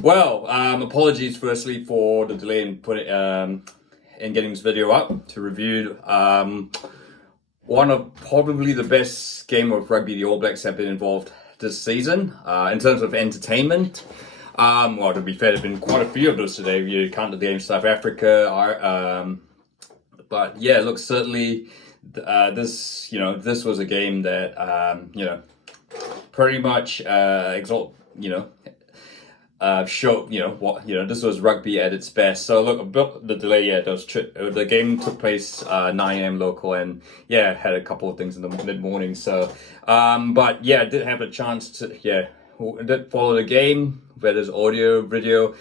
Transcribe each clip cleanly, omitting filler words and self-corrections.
Well, apologies firstly for the delay in in getting this video up to review. One of probably the best game of rugby the All Blacks have been involved this season in terms of entertainment. Well, to be fair, there've been quite a few of those today. If you count the game South Africa, but yeah, look, certainly this was a game that pretty much show what this was rugby at its best. So look, about the delay, the game took place 9 a.m. local, and had a couple of things in the mid morning. So but I did have a chance to did follow the game where there's audio, video,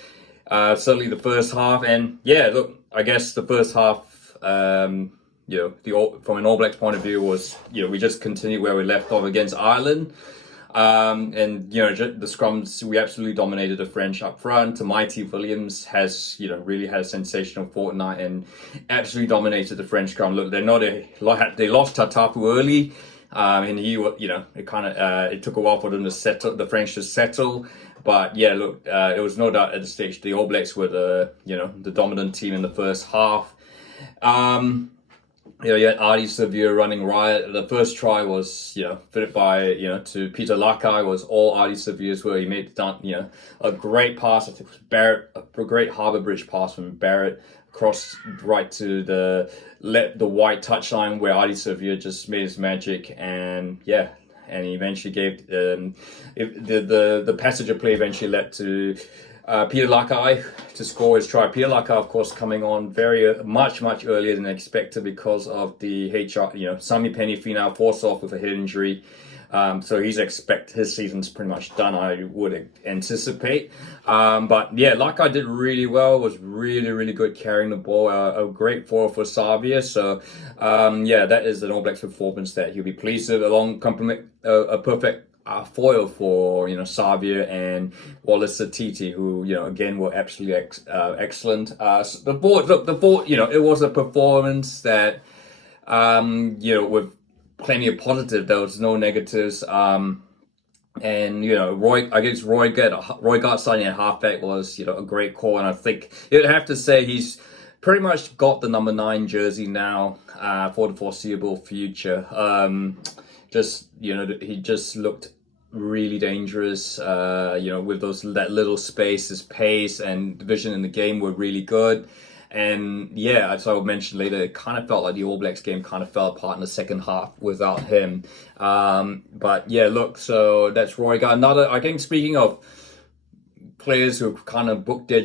certainly the first half. And look, I guess the first half, from an All Blacks point of view was, we just continued where we left off against Ireland. The scrums, we absolutely dominated the French up front. Mighty Williams has, really had a sensational fortnight and absolutely dominated the French scrum. Look, they lost Tatapu early, and it took a while for them to settle, the French to settle. But look, it was no doubt at the stage the All Blacks were the dominant team in the first half. You had Ardie Savea running riot. The first try was, fitted by, to Peter Lakai, was all Ardie Savea's where he made a great pass. I think it was Barrett, a great Harbour Bridge pass from Barrett across right to the white touchline where Ardie Savea just made his magic, and he eventually gave the passenger play eventually led to Peter Lakai to score his try. Peter Lakai, of course, coming on very much earlier than expected because of the Sami Penny-Finau force off with a head injury. So his season's pretty much done, I would anticipate. But Lakai did really well, was really good carrying the ball. A great foil for Savea. So that is an All Blacks performance that he'll be pleased with, a perfect foil for Savea and Wallace Satiti, who again were absolutely excellent. It was a performance that with plenty of positive. There was no negatives. And Roy Gart signing at halfback was a great call, and I think you'd have to say he's pretty much got the number 9 jersey now for the foreseeable future. He just looked really dangerous, with that little space. His pace and vision in the game were really good. And as I will mention later, it kind of felt like the All Blacks game kind of fell apart in the second half without him. Look, so that's Roy Gart. I think, speaking of players who kind of booked their,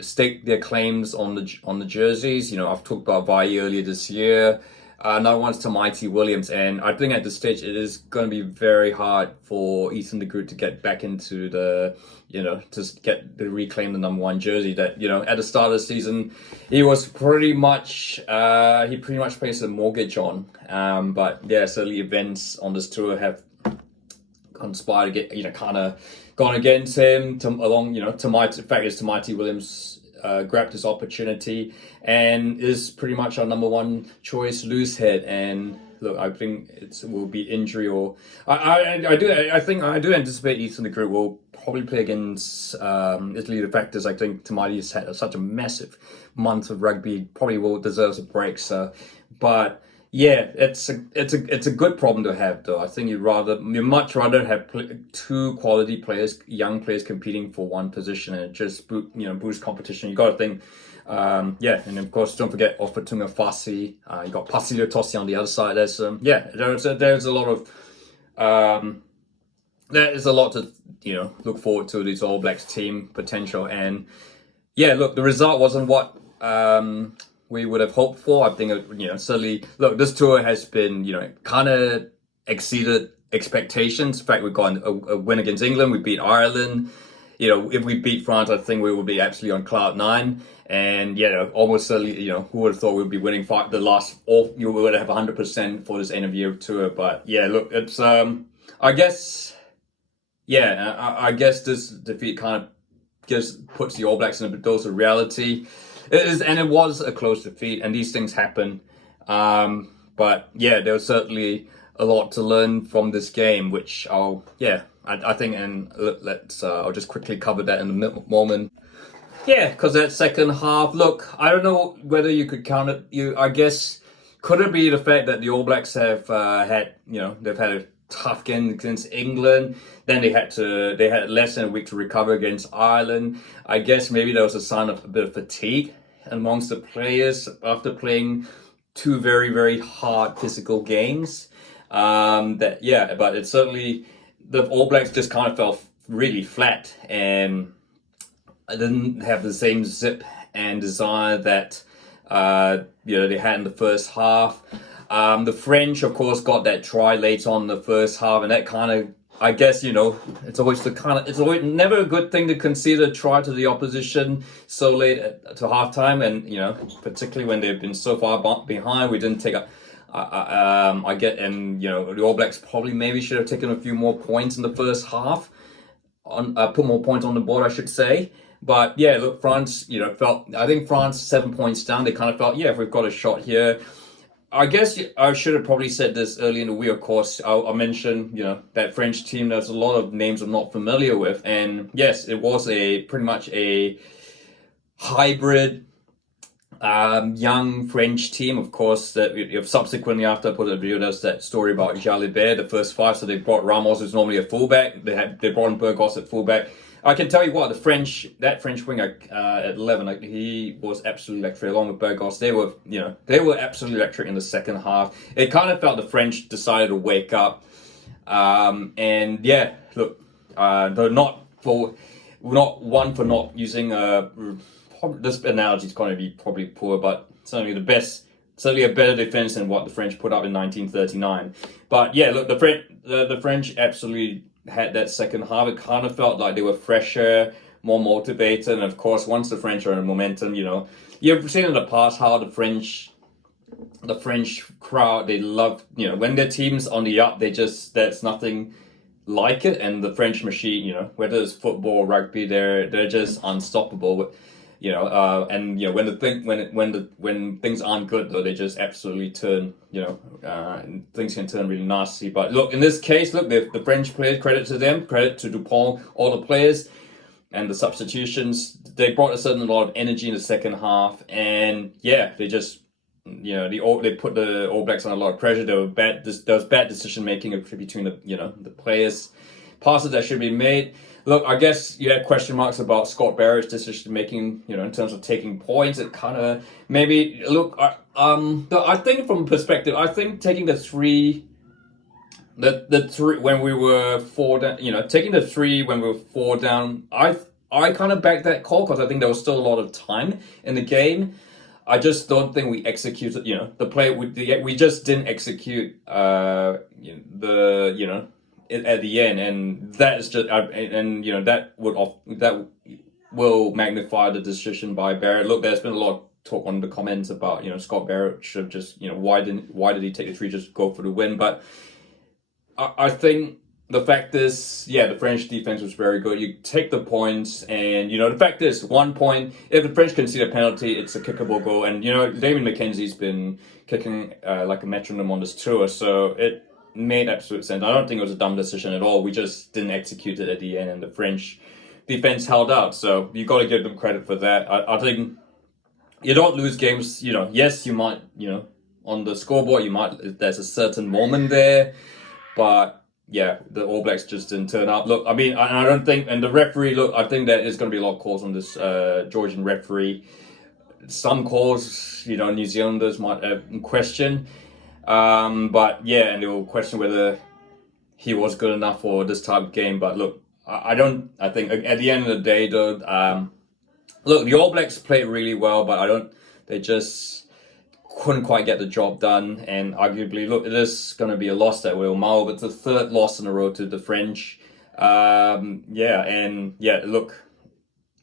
stake their claims on the jerseys, I've talked about Vai earlier this year. Another one's to Mighty Williams, and I think at this stage it is going to be very hard for Ethan de Groot to get back into the, to reclaim the number 1 jersey that, at the start of the season, he pretty much placed a mortgage on. Certainly events on this tour have conspired to get, kind of gone against him. Mighty Williams grabbed this opportunity and is pretty much our number 1 choice loose head. And look, I think it will be injury or I do anticipate Ethan de Groot will probably play against Italy. The fact is, I think Tamati has had such a massive month of rugby, probably deserves a break. So, but it's a good problem to have, though. I think you'd much rather have 2 quality players, young players, competing for one position, and it just boost competition. You got to think, and of course, don't forget Ofatunga Fasi. You got Pasilo Tosi on the other side. There's there's a lot of there is a lot to look forward to this All Blacks team potential. And look, the result wasn't what we would have hoped for. I think certainly, look, this tour has been kind of exceeded expectations. In fact, we've got a win against England. We beat Ireland. If we beat France, I think we would be absolutely on cloud 9. And almost certainly, who would have thought we'd be winning the last, or you would have 100% for this end of year tour. But look, it's I guess this defeat kind of puts the All Blacks in a dose of reality. It was a close defeat, and these things happen. But there was certainly a lot to learn from this game, which I'll I think, and let's I'll just quickly cover that in a moment. Yeah, because that second half, look, I don't know whether you could count it. I guess, could it be the fact that the All Blacks have had, they've had a tough game against England. Then they had less than a week to recover against Ireland. I guess maybe there was a sign of a bit of fatigue amongst the players after playing two very, very hard physical games. But it's certainly the All Blacks just kind of fell really flat, and I didn't have the same zip and desire that they had in the first half. The French, of course, got that try late on in the first half, and that kind of, I guess, it's always never a good thing to concede a try to the opposition so late to halftime, and particularly when they've been so far behind, we didn't take a. The All Blacks probably maybe should have taken a few more points in the first half, put more points on the board, I should say. But yeah, look, France, I think France 7 points down. They kind of felt, if we've got a shot here. I guess I should have probably said this early in the week. Of course, I mentioned, that French team. There's a lot of names I'm not familiar with, and yes, it was pretty much a hybrid. Young French team, of course, that subsequently after I put a video, there's that story about Jalibert, the first five. So they brought Ramos, who's normally a fullback. They brought in Burgos at fullback. I can tell you what, that French winger at 11, he was absolutely electric. Along with Burgos, they were absolutely electric in the second half. It kind of felt the French decided to wake up, and yeah, look, they're not one for not using this analogy is going to be probably poor, but certainly a better defense than what the French put up in 1939. But yeah, look, the French absolutely had that second half. It kind of felt like they were fresher, more motivated, and of course, once the French are in momentum, you've seen in the past how the French crowd, they love, when their team's on the up, there's nothing like it, and the French machine, whether it's football or rugby, they're just unstoppable. When things aren't good though, they just absolutely turn, things can turn really nasty. But look, in this case, the French players, credit to them, credit to Dupont, all the players, and the substitutions. They brought a certain lot of energy in the second half, and yeah, they just, they put the All Blacks on a lot of pressure. There was bad decision making between the players, passes that should be made. Look, I guess you had question marks about Scott Barrett's decision making, in terms of taking points. It kind of maybe look. I think from perspective, I think taking the three when we were 4 down, taking the 3 when we were 4 down. I kind of backed that call because I think there was still a lot of time in the game. I just don't think we executed. The play we just didn't execute. At the end, and that is just that will magnify the decision by Barrett. Look, there's been a lot of talk on the comments about Scott Barrett should have just why did he take the 3, just go for the win? But I think the fact is, the French defense was very good. You take the points, and the fact is, 1 point, if the French concede a penalty, it's a kickable goal, and Damien McKenzie's been kicking like a metronome on this tour, so it made absolute sense. I don't think it was a dumb decision at all. We just didn't execute it at the end, and the French defense held out. So you got to give them credit for that. I think you don't lose games. Yes, you might. On the scoreboard, you might. There's a certain moment there, but yeah, the All Blacks just didn't turn up. Look, I mean, I don't think, and the referee. Look, I think there is going to be a lot of calls on this Georgian referee. Some calls, New Zealanders might question. But yeah, and they will question whether he was good enough for this type of game. But look, I think at the end of the day, though, look, the All Blacks played really well, but they just couldn't quite get the job done. And arguably, look, it is going to be a loss that will mull, but it's the 3rd loss in a row to the French. Look,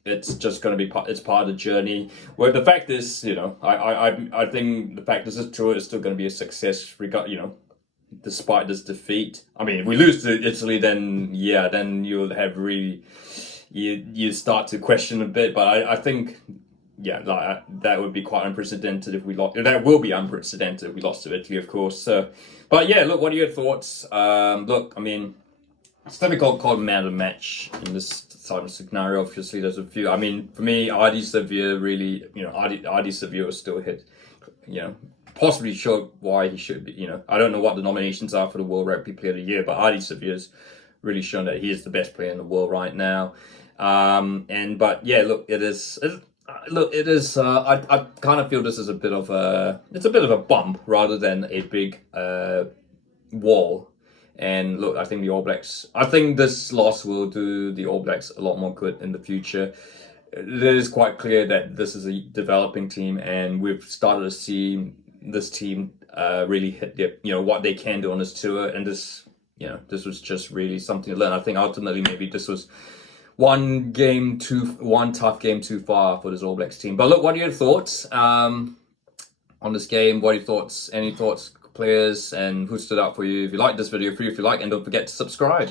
it's just going to be it's part of the journey. Well, the fact is, I think the fact is this tour is still going to be a success, despite this defeat. I mean, if we lose to Italy, then you'll have really you start to question a bit. But I think that would be quite unprecedented if we lost. That will be unprecedented if we lost to Italy, of course. But yeah, look, what are your thoughts? Look, I mean, It's difficult to call man of the match in this type of scenario. Obviously, there's a few. I mean, for me, Adi Severe really, Adi Severe was still hit, possibly showed why he should be. I don't know what the nominations are for the World Rugby Player of the Year, but Adi Severe's really shown that he is the best player in the world right now. But yeah, look, it is. It is. I kind of feel this is a bit of a bump rather than a big wall. And look, I think the All Blacks. I think this loss will do the All Blacks a lot more good in the future. It is quite clear that this is a developing team, and we've started to see this team really hit their, what they can do on this tour. And this, this was just really something to learn. I think ultimately maybe this was one tough game too far for this All Blacks team. But look, what are your thoughts on this game? What are your thoughts? Any thoughts? Players and who stood out for you. If you like this video, free if you like, and don't forget to subscribe.